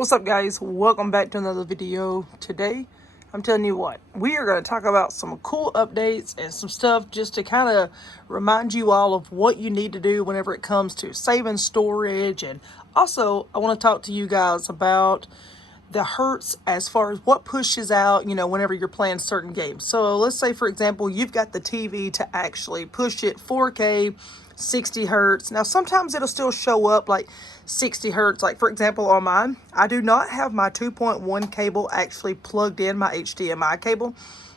What's up, guys? Welcome back to another video. Today I'm telling you what, we are going to talk about some cool updates and some stuff just to kind of remind you all of what you need to do whenever it comes to saving storage. And also I want to talk to you guys about the hertz as far as what pushes out, whenever you're playing certain games. So let's say, for example, you've got the TV to actually push it 4K 60 hertz. Now sometimes it'll still show up like 60 hertz. Like, for example, on mine, I do not have my 2.1 cable actually plugged in, my HDMI cable.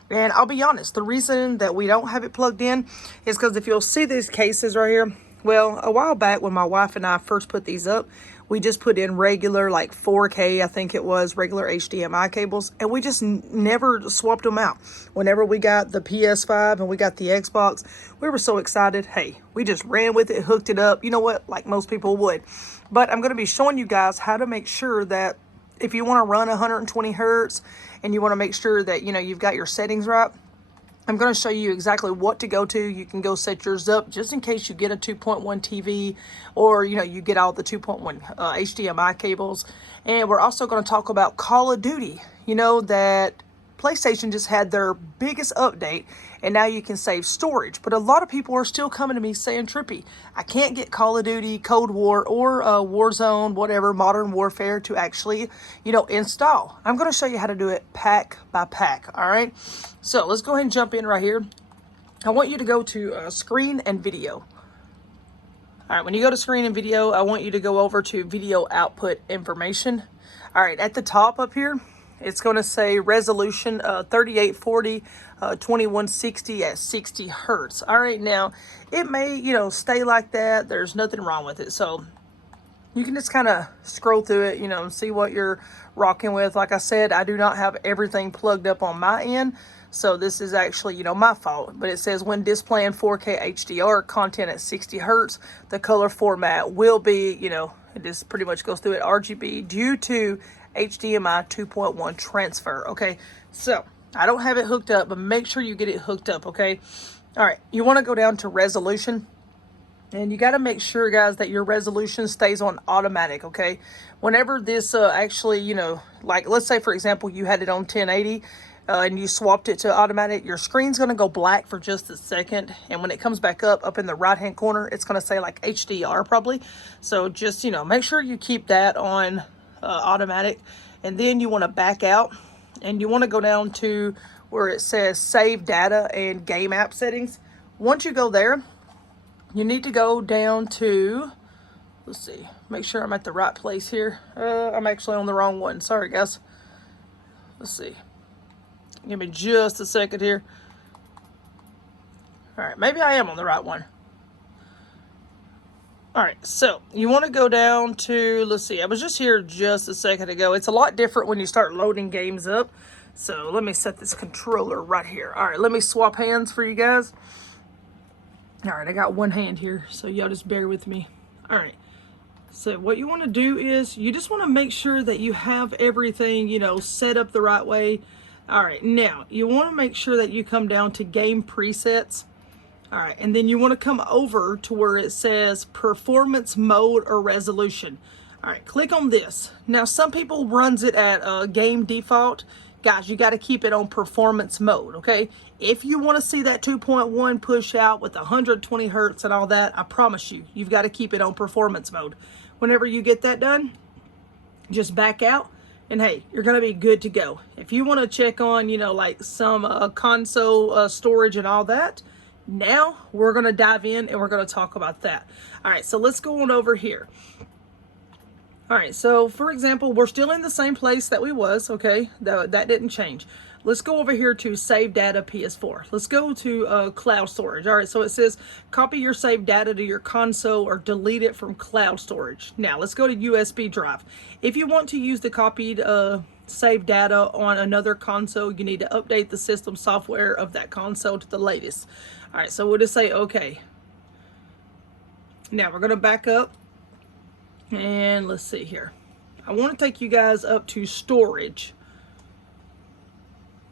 And I'll be honest, the reason that we don't have it plugged in is because if you'll see these cases right here, well, a while back when my wife and I first put these up, we just put in regular, like 4K, I think it was, regular HDMI cables, and we just never swapped them out. Whenever we got the PS5 and we got the Xbox, we were so excited. Hey, we just ran with it, hooked it up, you know what, like most people would. But I'm going to be showing you guys how to make sure that if you want to run 120 hertz and you want to make sure that, you've got your settings right, I'm going to show you exactly what to go to. You can go set yours up just in case you get a 2.1 TV or, you get all the 2.1 HDMI cables. And we're also going to talk about Call of Duty. You know that PlayStation just had their biggest update and now you can save storage. But a lot of people are still coming to me saying, Trippy, I can't get Call of Duty, Cold War, or Warzone, whatever, Modern Warfare to actually, install. I'm going to show you how to do it pack by pack, all right? So let's go ahead and jump in right here. I want you to go to screen and video. All right, when you go to screen and video, I want you to go over to video output information. All right, at the top up here, it's going to say resolution 3840 2160 at 60 hertz. All right, now it may, stay like that. There's nothing wrong with it. So you can just kind of scroll through it, and see what you're rocking with. Like I said, I do not have everything plugged up on my end. So this is actually, my fault. But it says when displaying 4K HDR content at 60 hertz, the color format will be, it just pretty much goes through it, RGB due to HDMI 2.1 transfer. Okay, so I don't have it hooked up, but make sure you get it hooked up, okay? All right, you want to go down to resolution. And you got to make sure, guys, that your resolution stays on automatic, okay? Whenever this actually, like let's say, for example, you had it on 1080 and you swapped it to automatic, your screen's going to go black for just a second. And when it comes back up in the right-hand corner, it's going to say like HDR probably. So just, make sure you keep that on automatic. And then you want to back out and you want to go down to where it says save data and game app settings. Once you go there, you need to go down to, let's see, make sure I'm at the right place here. I'm actually on the wrong one. Sorry, guys. Let's see. Give me just a second here. All right, maybe I am on the right one. All right, so you want to go down to, let's see, I was just here just a second ago. It's a lot different when you start loading games up. So let me set this controller right here. All right, let me swap hands for you guys. All right, I got one hand here, so y'all just bear with me. All right, so what you want to do is you just want to make sure that you have everything, set up the right way. All right, now you want to make sure that you come down to game presets. All right, and then you want to come over to where it says performance mode or resolution. All right, click on this. Now, some people runs it at game default. Guys, you got to keep it on performance mode, okay? If you want to see that 2.1 push out with 120 hertz and all that, I promise you, you've got to keep it on performance mode. Whenever you get that done, just back out, and hey, you're going to be good to go. If you want to check on, like some console storage and all that, now we're going to dive in and we're going to talk about that. All right, so let's go on over here. All right, so for example, we're still in the same place that we was, okay? That didn't change. Let's go over here to save data PS4. Let's go to cloud storage. All right, so it says copy your saved data to your console or delete it from cloud storage. Now, let's go to USB drive. If you want to use the copied saved data on another console, you need to update the system software of that console to the latest. All right, so we'll just say okay. Now, we're going to back up. And let's see here. I want to take you guys up to storage.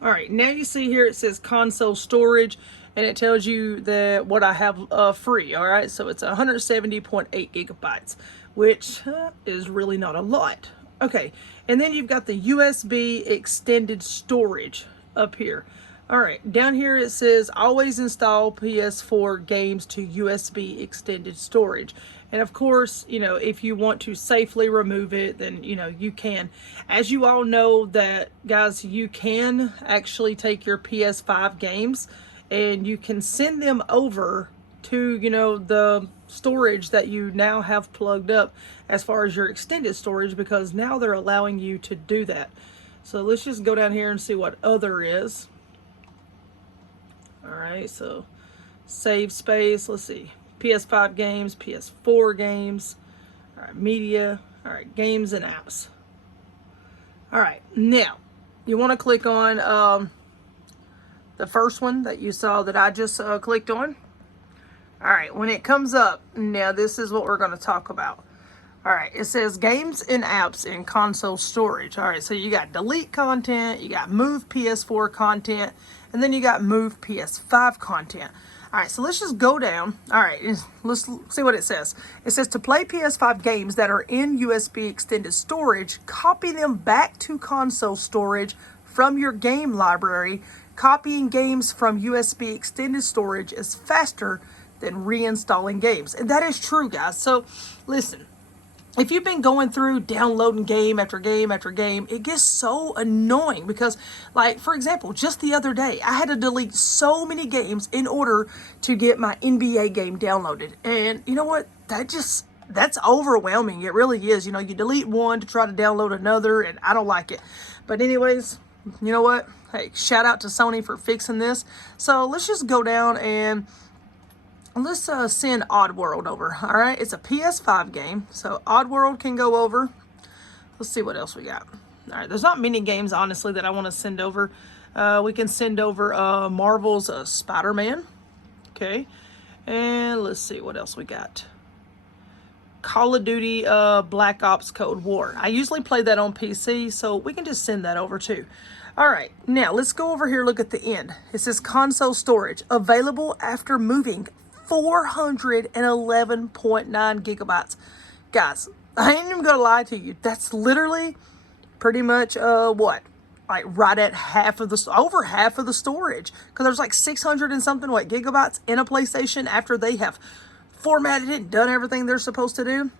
All right, now you see here it says console storage, and it tells you that what I have free. All right, so it's 170.8 gigabytes, which is really not a lot. Okay, and then you've got the USB extended storage up here. All right, down here it says always install PS4 games to USB extended storage. And of course, you know, if you want to safely remove it, then, you know, you can. As you all know that, guys, you can actually take your PS5 games and you can send them over to, you know, the storage that you now have plugged up as far as your extended storage, because now they're allowing you to do that. So let's just go down here and see what other is. All right, so save space, let's see, PS5 games, PS4 games, all right, media, all right, games and apps. All right, now you want to click on the first one that you saw that I just clicked on. All right, when it comes up, now this is what we're going to talk about. All right, it says games and apps in console storage. All right, so you got delete content, you got move PS4 content, and then you got move PS5 content. All right, so let's just go down. All right, let's see what it says. It says to play PS5 games that are in USB extended storage, copy them back to console storage from your game library. Copying games from USB extended storage is faster than reinstalling games. And that is true, guys. So listen, if you've been going through downloading game after game after game, it gets so annoying because, like, for example, just the other day, I had to delete so many games in order to get my NBA game downloaded. And you know what? That's overwhelming. It really is. You know, you delete one to try to download another, and I don't like it. But anyways, you know what? Hey, shout out to Sony for fixing this. So let's just go down and let's send Oddworld over. All right, it's a PS5 game, so Oddworld can go over. Let's see what else we got. All right, there's not many games, honestly, that I want to send over. We can send over Marvel's Spider-Man. Okay, and let's see what else we got. Call of Duty Black Ops Cold War. I usually play that on PC, so we can just send that over too. All right, now let's go over here, look at the end. It says console storage, available after moving 411.9 gigabytes. Guys, I ain't even gonna lie to you. That's literally pretty much what? Like right at half of the, over half of the storage. Because there's like 600 and something, what, gigabytes in a PlayStation after they have formatted it and done everything they're supposed to do.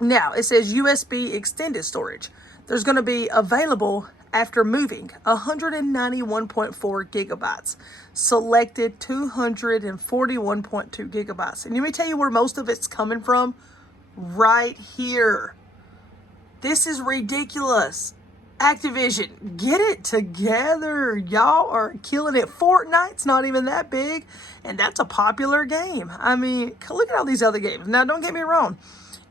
Now, it says USB extended storage. There's gonna be available after moving 191.4 gigabytes, selected 241.2 gigabytes. And let me tell you where most of it's coming from. Right here. This is ridiculous. Activision, get it together. Y'all are killing it. Fortnite's not even that big, and that's a popular game. I mean, look at all these other games. Now, don't get me wrong.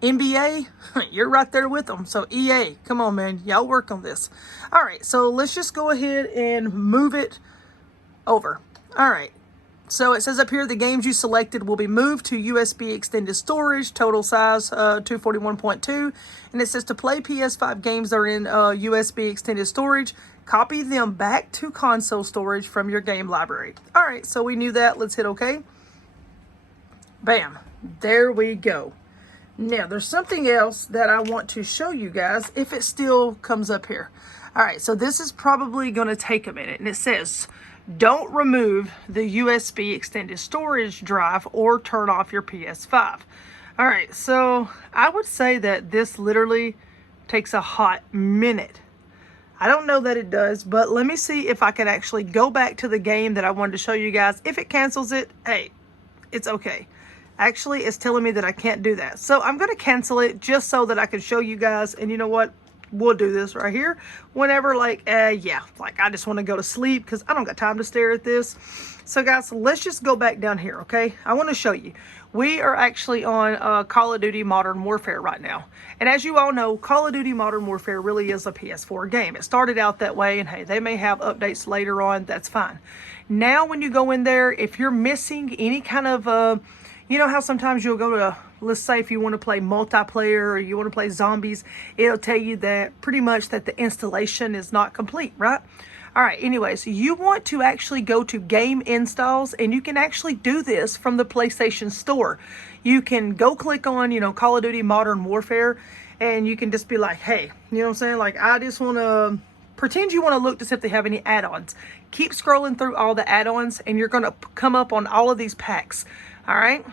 NBA, you're right there with them. So EA, come on, man. Y'all work on this. All right, so let's just go ahead and move it over. All right. So it says up here, the games you selected will be moved to USB extended storage, total size 241.2. And it says to play PS5 games that are in USB extended storage, copy them back to console storage from your game library. All right, so we knew that. Let's hit OK. Bam. There we go. Now, there's something else that I want to show you guys if it still comes up here. All right, so this is probably going to take a minute. And it says, don't remove the USB extended storage drive or turn off your PS5. All right, so I would say that this literally takes a hot minute. I don't know that it does, but let me see if I can actually go back to the game that I wanted to show you guys. If it cancels it, hey, it's okay. Actually, it's telling me that I can't do that. So I'm going to cancel it just so that I can show you guys. And you know what? We'll do this right here whenever, like, yeah, like I just want to go to sleep because I don't got time to stare at this. So guys, let's just go back down here, okay? I want to show you. We are actually on Call of Duty Modern Warfare right now. And as you all know, Call of Duty Modern Warfare really is a PS4 game. It started out that way, and hey, they may have updates later on. That's fine. Now, when you go in there, if you're missing any kind of you know how sometimes you'll go to, let's say if you want to play multiplayer or you want to play zombies, it'll tell you that pretty much that the installation is not complete, right? All right, anyways, you want to actually go to game installs, and you can actually do this from the PlayStation Store. You can go click on, you know, Call of Duty Modern Warfare, and you can just be like, hey, you know what I'm saying? Like, I just want to pretend you want to look to see if they have any add-ons. Keep scrolling through all the add-ons, and you're going to come up on all of these packs. All right,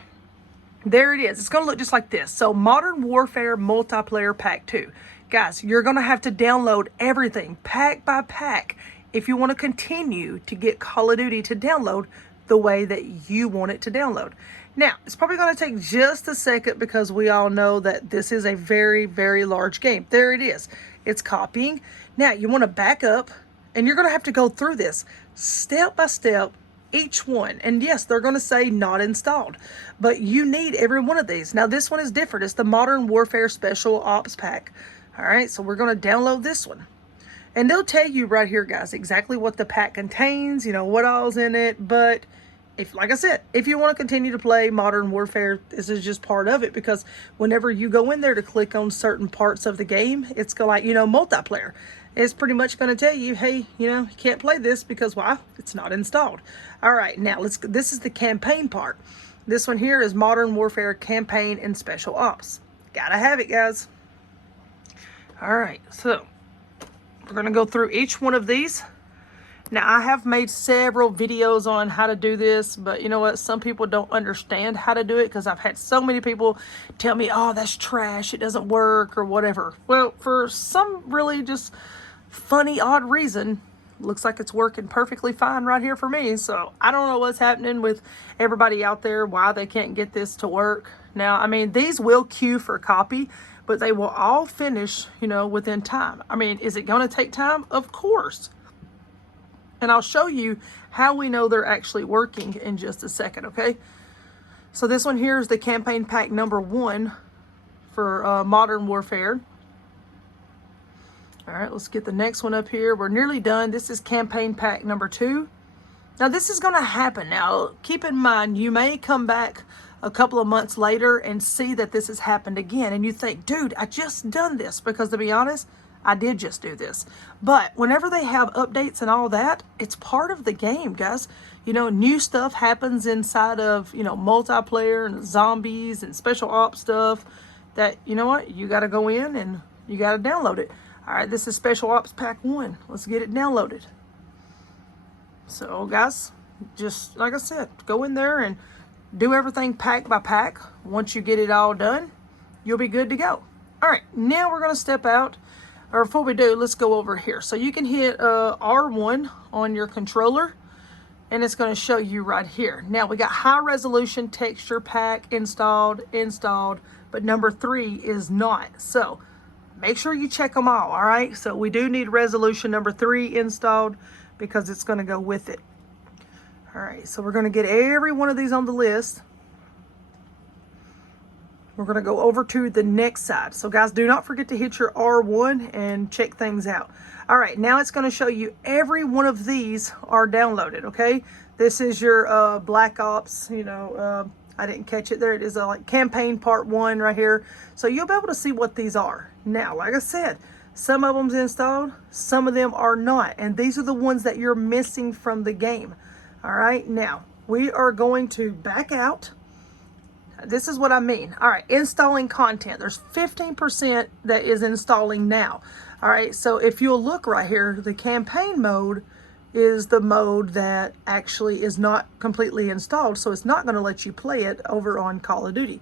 there it is. It's going to look just like this. So Modern Warfare Multiplayer Pack 2. Guys, you're going to have to download everything pack by pack if you want to continue to get Call of Duty to download the way that you want it to download. Now, it's probably going to take just a second because we all know that this is a very, very large game. There it is. It's copying. Now, you want to back up, and you're going to have to go through this step by step, each one. And yes, they're going to say not installed, but you need every one of these. Now, this one is different. It's the Modern Warfare Special Ops Pack. All right, so we're going to download this one. And they'll tell you right here, guys, exactly what the pack contains, you know, what all's in it. But if, like I said, if you want to continue to play Modern Warfare, this is just part of it, because whenever you go in there to click on certain parts of the game, it's going to, like, you know, multiplayer. It's pretty much going to tell you, hey, you know, you can't play this because, why? It's not installed. All right, now this is the campaign part. This one here is Modern Warfare Campaign and Special Ops. Gotta have it, guys. All right, so we're going to go through each one of these. Now, I have made several videos on how to do this, but you know what? Some people don't understand how to do it because I've had so many people tell me, oh, that's trash, it doesn't work, or whatever. Well, for some really just funny, odd reason, looks like it's working perfectly fine right here for me. So I don't know what's happening with everybody out there, why they can't get this to work. Now, I mean, these will queue for copy, but they will all finish, you know, within time. I mean, is it going to take time? Of course. And I'll show you how we know they're actually working in just a second, okay? So this one here is the campaign pack number 1 for Modern Warfare. All right, let's get the next one up here. We're nearly done. This is campaign pack number 2. Now, this is going to happen. Now, keep in mind, you may come back a couple of months later and see that this has happened again. And you think, dude, I just done this. Because to be honest, I did just do this. But whenever they have updates and all that, it's part of the game, guys. You know, new stuff happens inside of, you know, multiplayer and zombies and special ops stuff that, you know what, you got to go in and you got to download it. All right, this is Special Ops Pack 1. Let's get it downloaded. So, guys, just like I said, go in there and do everything pack by pack. Once you get it all done, you'll be good to go. All right, now we're going to step out. Or before we do, let's go over here. So you can hit R1 on your controller, and it's going to show you right here. Now, we got high resolution texture pack installed, but number 3 is not. So make sure you check them all right? So we do need resolution number 3 installed because it's going to go with it. All right, so we're going to get every one of these on the list. We're going to go over to the next side. So, guys, do not forget to hit your R1 and check things out. All right, now it's going to show you every one of these are downloaded, okay? This is your Black Ops, you know, I didn't catch it. There it is, like campaign part 1 right here. So you'll be able to see what these are. Now, like I said, some of them's installed, some of them are not. And these are the ones that you're missing from the game. All right, now we are going to back out. This is what I mean. All right, installing content. There's 15% that is installing now. All right, so if you'll look right here, the campaign mode is the mode that actually is not completely installed, so it's not going to let you play it over on Call of Duty.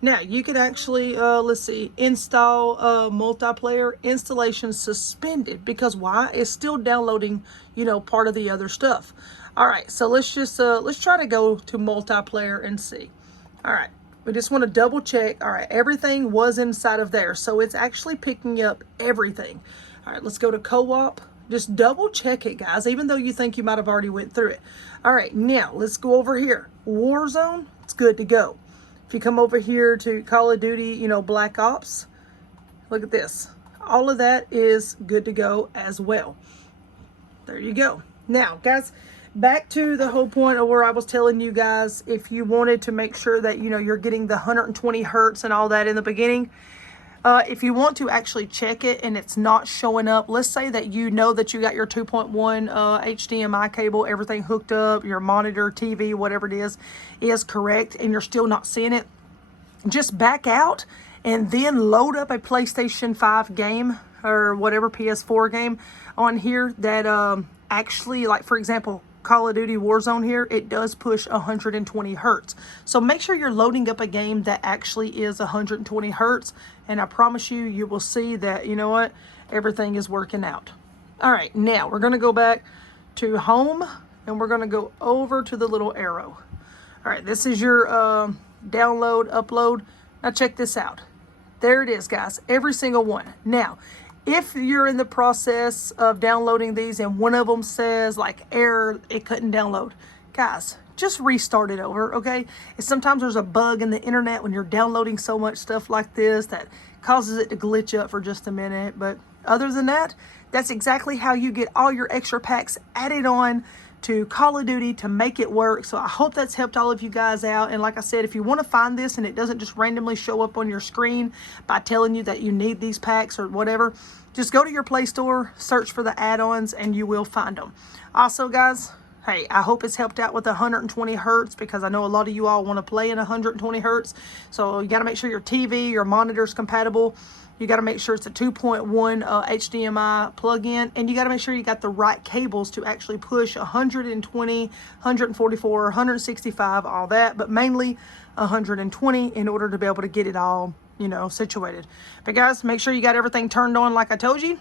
Now, you can actually, let's see, install multiplayer, installation suspended, because why? It's still downloading, you know, part of the other stuff. All right, so let's just, let's try to go to multiplayer and see. All right, we just want to double check. All right, everything was inside of there, so it's actually picking up everything. All right, let's go to co-op. Just double check it, guys, even though you think you might have already went through it. All right, now let's go over here. Warzone, it's good to go. If you come over here to Call of Duty, you know, Black Ops, look at this. All of that is good to go as well. There you go. Now, guys, back to the whole point of where I was telling you guys, if you wanted to make sure that, you know, you're getting the 120 hertz and all that in the beginning, if you want to actually check it and it's not showing up, let's say that you know that you got your 2.1 HDMI cable, everything hooked up, your monitor, TV, whatever it is correct, and you're still not seeing it, just back out and then load up a PlayStation 5 game or whatever PS4 game on here that actually, like for example, Call of Duty Warzone here, it does push 120 hertz. So make sure you're loading up a game that actually is 120 hertz, and I promise you, you will see that, you know what, everything is working out. All right, now we're going to go back to home, and we're going to go over to the little arrow. All right, this is your download, upload. Now check this out. There it is, guys, every single one. Now, if you're in the process of downloading these and one of them says like error, it couldn't download, guys, just restart it over, okay? And sometimes there's a bug in the internet when you're downloading so much stuff like this that causes it to glitch up for just a minute. But other than that, that's exactly how you get all your extra packs added on to Call of Duty to make it work. So I hope that's helped all of you guys out. And like I said, if you want to find this and it doesn't just randomly show up on your screen by telling you that you need these packs or whatever, just go to your Play Store, search for the add-ons, and you will find them. Also, guys, hey, I hope it's helped out with 120 hertz because I know a lot of you all want to play in 120 hertz. So you got to make sure your TV, your monitor is compatible. You got to make sure it's a 2.1 HDMI plug-in, and you got to make sure you got the right cables to actually push 120, 144, 165, all that, but mainly 120 in order to be able to get it all, you know, situated. But guys, make sure you got everything turned on like I told you.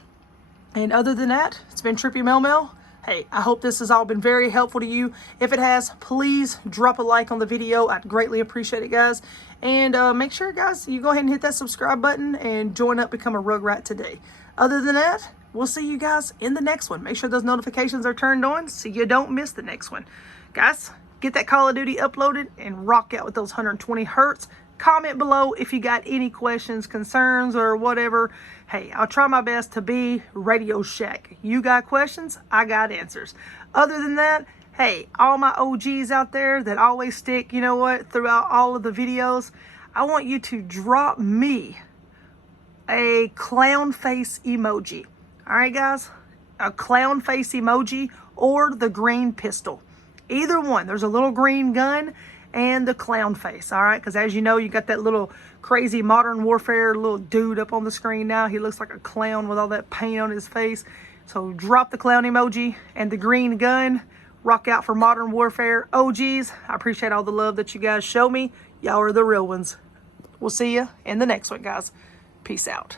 And other than that, it's been TrippyMELMEL. Hey, I hope this has all been very helpful to you. If it has, please drop a like on the video. I'd greatly appreciate it, guys. And make sure, guys, you go ahead and hit that subscribe button and join up, become a Rugrat today. Other than that, we'll see you guys in the next one. Make sure those notifications are turned on so you don't miss the next one. Guys, get that Call of Duty uploaded and rock out with those 120 hertz. Comment below if you got any questions, concerns, or whatever. Hey, I'll try my best to be Radio Shack. You got questions, I got answers. Other than that, hey, all my OGs out there that always stick, you know what, throughout all of the videos, I want you to drop me a clown face emoji. All right, guys? A clown face emoji or the green pistol. Either one. There's a little green gun and the clown face, all right? Because as you know, you got that little crazy Modern Warfare little dude up on the screen now. He looks like a clown with all that paint on his face. So drop the clown emoji and the green gun. Rock out for Modern Warfare OGs. I appreciate all the love that you guys show me. Y'all are the real ones. We'll see you in the next one, guys. Peace out.